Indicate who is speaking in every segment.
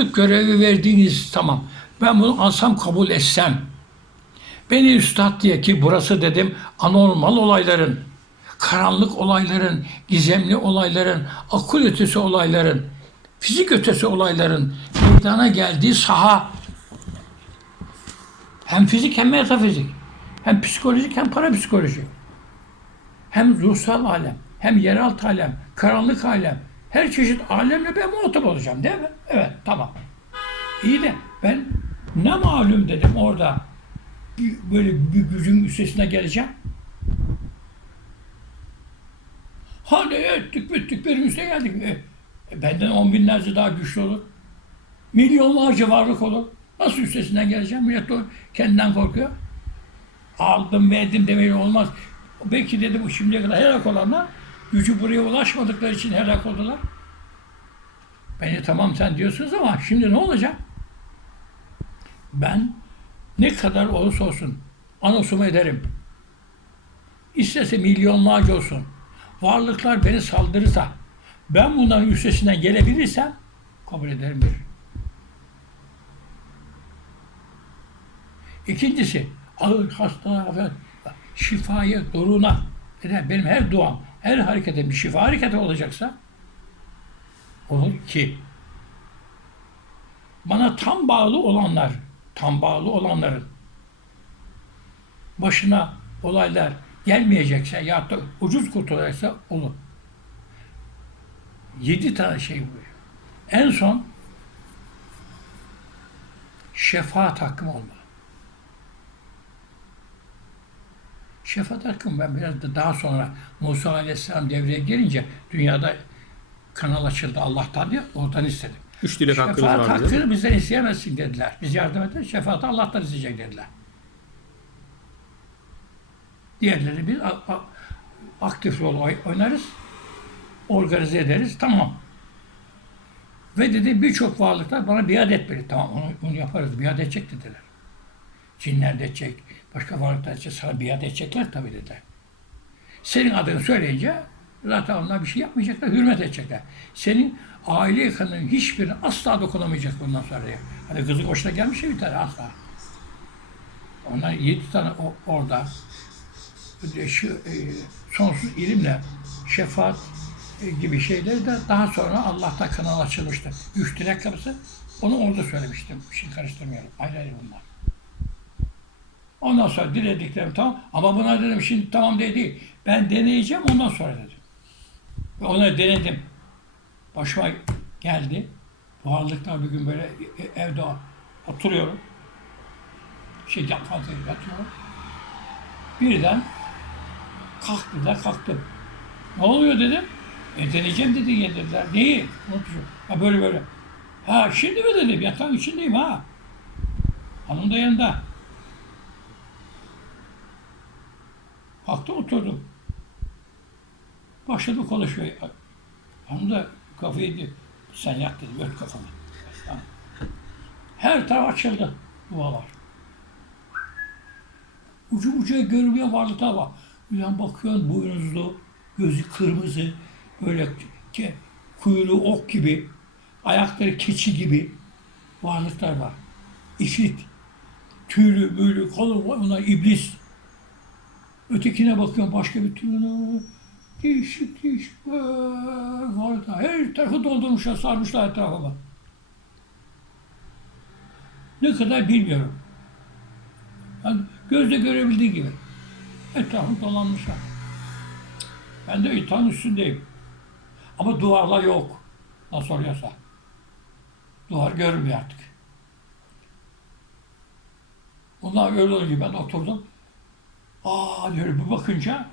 Speaker 1: üstadlık görevi verdiğiniz tamam. Ben bunu alsam kabul etsem. Beni üstad diye ki burası dedim anormal olayların, karanlık olayların, gizemli olayların, akıl ötesi olayların, fizik ötesi olayların meydana geldiği saha. Hem fizik hem metafizik. Hem psikolojik hem parapsikoloji. Hem ruhsal alem, hem yeraltı alem, karanlık alem. Her çeşit alemle ben muhatap olacağım değil mi? Evet, tamam. İyi de ben ne malum dedim orada bir- böyle bir gücün üstesine geleceğim. Hani ettik bittik benim üstüne geldik. E, e, benden on binlerce daha güçlü olur. Milyonlarca varlık olur. Nasıl üstesinden geleceğim? Millet de kendinden korkuyor. Aldım verdim demeyle olmaz. Belki dedim şimdiye kadar helak olanlar gücü buraya ulaşmadıkları için helak oldular. Beni tamam sen diyorsunuz ama şimdi ne olacak? Ben ne kadar olursa olsun anosumu ederim. İstese milyonlarca olsun. Varlıklar beni saldırırsa ben bunların üstesinden gelebilirsem kabul ederim bir. İkincisi ağır hastalığa şifaya neden benim her duam, her hareketim bir şifa hareketi olacaksa olur ki bana tam bağlı olanlar, tam bağlı olanların başına olaylar gelmeyecekse ya da ucuz kurtulacaksa olur. Yedi tane şey buyuruyor. En son şefaat hakkım olma. Şefaat hakkım ben biraz da daha sonra Musa Aleyhisselam devreye girince dünyada kanal açıldı Allah'tan diye oradan istedim.
Speaker 2: Üç dilek hakkınız
Speaker 1: Şefaat
Speaker 2: var dedi.
Speaker 1: hakkını bizden isteyemezsin dediler. Biz yardım ederiz, şefaati Allah'tan isteyecek dediler. Diğerleri biz aktif rol oy- oynarız, organize ederiz, tamam. Ve dedi birçok varlıklar bana biat etmeli. Tamam onu, onu yaparız, biat edecek dediler. Cinler de edecek, başka varlıklar edecek, sana biat edecekler tabii dediler. Senin adını söyleyince zaten onlar bir şey yapmayacaklar, hürmet edecekler. Senin aile yakınının hiçbirini asla dokunamayacak bundan sonra. diyor. Hani kızın hoşuna gelmiş ya bir tane asla. Onlar yedi tane o, orada şu e, sonsuz ilimle şefaat e, gibi şeyleri de daha sonra Allah'ta kanal açılmıştı. Üç dilek kapısı. Onu orada söylemiştim. Bir şey karıştırmayalım. Ayrı ayrı bunlar. Ondan sonra dilediklerim tamam. Ama buna dedim şimdi tamam değil. Ben deneyeceğim ondan sonra dedim. Ve onları denedim. Başıma geldi. Varlıklar bir gün böyle e- evde oturuyorum. Şey fazla yatıyorum. Birden kalk dediler kalktım. Ne oluyor dedim. E deneyeceğim dedi dediler. Neyi? Unutmuşum. Ha böyle böyle. Ha şimdi mi dedim yatağın içindeyim ha. Hanım da yanında. Kalktım oturdum. Başladı konuşmaya. Hanım da kafayı dedi. Sen yat dedi. Ört kafanı. Her taraf açıldı. Duvalar. Ucu ucuya görünmüyor varlıklar var. Ulan bakıyorsun boynuzlu, gözü kırmızı, böyle ke, kuyruğu ok gibi, ayakları keçi gibi varlıklar var. İfrit, tüylü, böyle kalın, onlar iblis. Ötekine bakıyorum başka bir türlü. Değişik değişik böyle varlıklar. Her tarafı doldurmuşlar, sarmışlar etrafıma. Ne kadar bilmiyorum. Yani gözle görebildiği gibi. Etrafım dolanmışlar. Ben de yatağın üstündeyim. Ama duvarlar yok. Nasıl oluyorsa. Duvar görünmüyor artık. Bunlar öyle olunca ben oturdum. Aa diyorum bir bakınca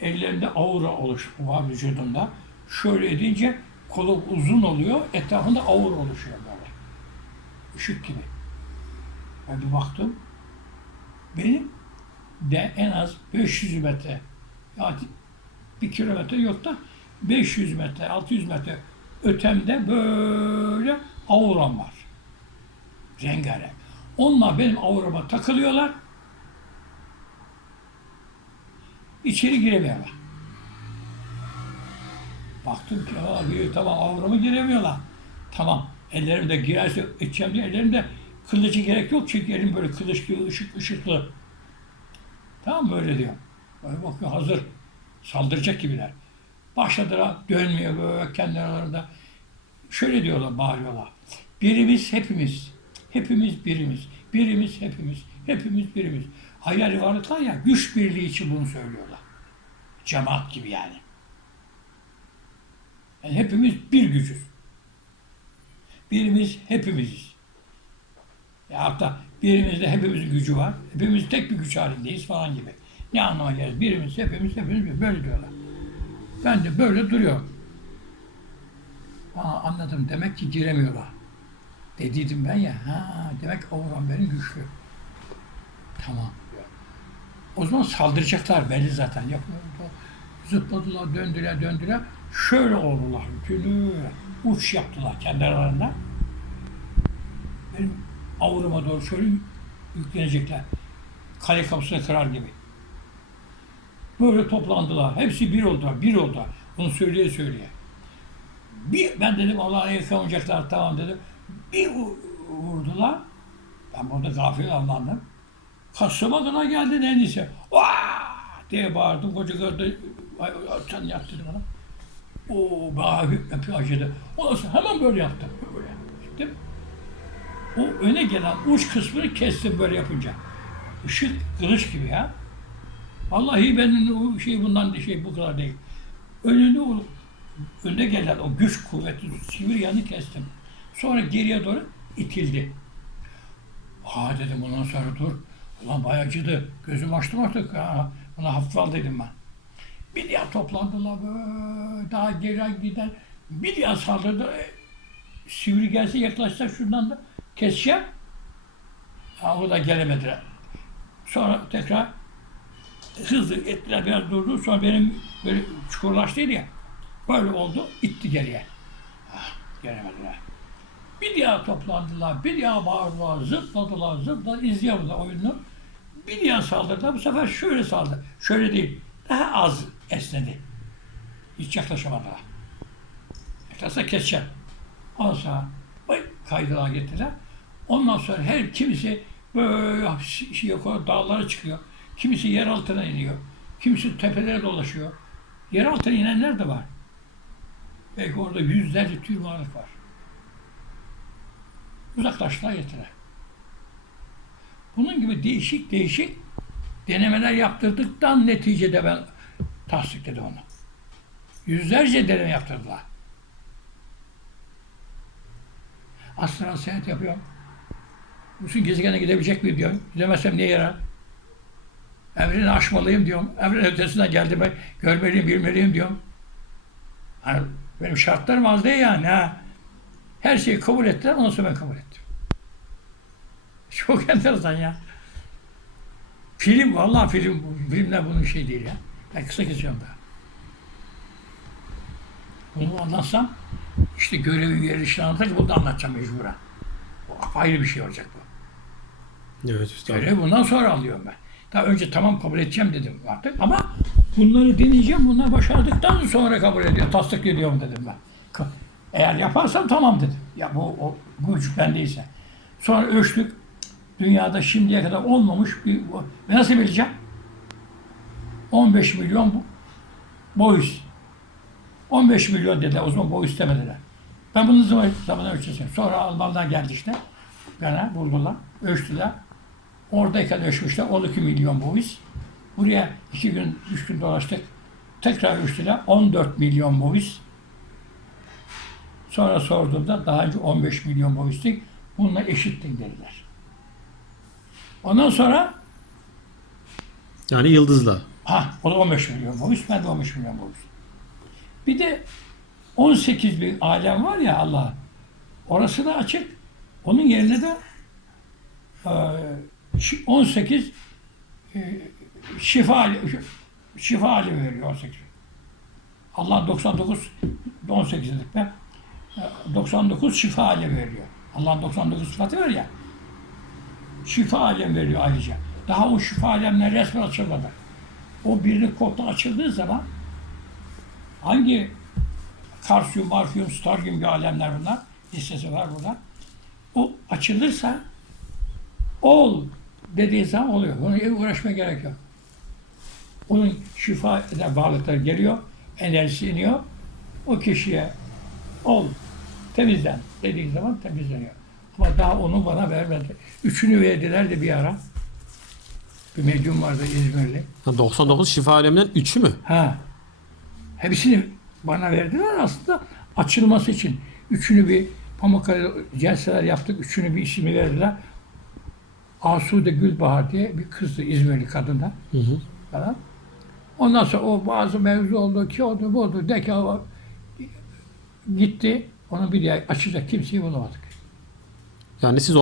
Speaker 1: ellerinde aura oluş var vücudumda. Şöyle edince kolu uzun oluyor, etrafında aura oluşuyor böyle. Işık gibi. Ben bir baktım. Benim de en az 500 metre, yani bir kilometre yok da 500 metre, 600 metre ötemde böyle auram var. Rengarenk. Onlar benim aurama takılıyorlar. İçeri giremiyorlar. Baktım ki abi tamam avrama giremiyorlar. Tamam Ellerimde girerse edeceğim diye ellerimde kılıcı gerek yok çünkü elim böyle kılıç gibi ışık ışıklı. Tamam mı öyle diyor. Böyle bakıyor hazır. Saldıracak gibiler. Başladılar dönmüyor böyle kendi aralarında. Şöyle diyorlar, bağırıyorlar. Birimiz hepimiz. Hepimiz birimiz. Birimiz hepimiz. Hepimiz birimiz. Hayali varlıklar ya güç birliği için bunu söylüyorlar. Cemaat gibi yani. Yani hepimiz bir gücüz. Birimiz hepimiziz. Ya hatta birimizde hepimizin gücü var. Hepimiz tek bir güç halindeyiz falan gibi. Ne anlama gelir? Birimiz, hepimiz, hepimiz böyle diyorlar. Ben de böyle duruyorum. Aa, anladım. Demek ki giremiyorlar. Dediydim ben ya. Ha, demek avram benim güçlü. Tamam. O zaman saldıracaklar belli zaten. Yapıyorlar. Zıpladılar, döndüler, döndüler. Şöyle oldular. Bütünü uç yaptılar kendi aralarında. Benim avruma doğru şöyle yüklenecekler. Kale kapısını kırar gibi. Böyle toplandılar. Hepsi bir oldular, bir oldular. Bunu söyleye söyleye. Bir, ben dedim Allah'a yakamayacaklar tamam dedim. Bir vu- vurdular. Ben burada gafil avlandım. Kasıma kadar geldi neredeyse. Vaa diye bağırdım. Koca gördü. Sen yap dedi bana. Oo bana yapıyor acıdı. Ondan sonra hemen böyle yaptım. Böyle gittim. O öne gelen uç kısmını kestim böyle yapınca. Işık kılıç gibi ya. Vallahi benim o şey bundan şey bu kadar değil. Önünü o önde gelen o güç kuvveti sivri yanı kestim. Sonra geriye doğru itildi. Aa dedim ondan sonra dur. Ulan bayağı acıdı. Gözüm açtım artık. Ha, buna hafif al dedim ben. Bir diğer toplandılar böyle daha geri giden. Bir diğer saldırdı. E, sivri gelse yaklaşsa şundan da keseceğim. Ha, o da gelemediler. Sonra tekrar hızlı ettiler biraz durdu. Sonra benim böyle çukurlaştıydı ya. Böyle oldu. itti geriye. Ah, gelemediler. Bir daha toplandılar. Bir daha bağırdılar. Zıpladılar. Zıpladılar. izliyorlar oyunu. Bir daha saldırdılar. Bu sefer şöyle saldırdı. Şöyle değil. Daha az esnedi. Hiç yaklaşamadılar. Yaklaşsa keseceğim. Ondan sonra kaydılar getirdiler. Ondan sonra her kimisi böyle şey dağlara çıkıyor. Kimisi yer altına iniyor. Kimisi tepelere dolaşıyor. Yer altına inenler de var. Belki orada yüzlerce tür varlık var. Uzaklaştılar yetire. Bunun gibi değişik değişik denemeler yaptırdıktan neticede ben tasdikledim onu. Yüzlerce deneme yaptırdılar. Astral seyahat yapıyorum. Bütün gezegene gidebilecek miyim diyorum. Gidemezsem niye yarar? Evreni aşmalıyım diyorum. Evren ötesinden geldiğimi görmeliyim, bilmeliyim diyorum. Hani benim şartlarım az değil yani. Ha. Her şeyi kabul ettiler, ondan sonra ben kabul ettim. Çok enteresan ya. Film, vallahi film, bu- filmler bunun şey değil ya. Ben kısa kesiyorum daha. Bunu anlatsam, işte görevin gelişini anlatacak, bunu da anlatacağım mecburen. O ayrı bir şey olacak bu.
Speaker 2: Evet üstad.
Speaker 1: Görevi bundan sonra alıyorum ben. Daha önce tamam kabul edeceğim dedim artık ama bunları deneyeceğim, bunları başardıktan sonra kabul ediyorum, tasdik ediyorum dedim ben. Eğer yaparsam tamam dedim. Ya bu, o, güç bendeyse. Sonra ölçtük. Dünyada şimdiye kadar olmamış bir... Ve nasıl bileceğim? 15 milyon bu- boyuz. 15 milyon dediler. O zaman boyuz demediler. Ben bunu zaman ölçeceğim. Sonra Almanlar geldi işte. Bana buldular. Ölçtüler. Oradayken ölçmüşler 12 milyon boyuz. Buraya iki gün, üç gün dolaştık. Tekrar ölçtüler 14 milyon boyuz. Sonra sorduğumda daha önce 15 milyon boyuzdik. Bununla eşittin dediler. Ondan sonra
Speaker 2: Yani yıldızla.
Speaker 1: ha o da 15 milyon boyuz, ben de 15 milyon boyuz. Bir de 18 bin alem var ya Allah. Orası da açık. Onun yerine de e, şi- 18 e, şifa ali- şifa alemi veriyor 18. Allah 99 18 dedik ben. E, 99 şifa alemi veriyor. Allah'ın 99 sıfatı var ya. Şifa alem veriyor ayrıca. Daha o şifa alemler resmen açılmadı. O birlik kodda açıldığı zaman hangi karsiyum, marfiyum, staryum gibi alemler bunlar? listesi var burada. O açılırsa ol dediği zaman oluyor. Ona uğraşmaya gerek yok. Onun şifa eden varlıklar geliyor, enerjisi iniyor. O kişiye ol, temizlen dediği zaman temizleniyor. Ama daha onu bana vermedi. Üçünü verdiler de bir ara. Bir medyum vardı İzmirli.
Speaker 2: Ha, 99 şifa aleminden 3'ü mü?
Speaker 1: Ha. Hepsini bana verdiler aslında açılması için. Üçünü bir Pamukkale celseler yaptık. Üçünü bir ismi verdiler. Asude Gülbahar diye bir kızdı İzmirli kadından
Speaker 2: Hı hı.
Speaker 1: falan. Ondan sonra o bazı mevzu oldu ki oldu bu oldu de ki gitti. Onu bir açacak kimseyi bulamadık.
Speaker 2: Yani siz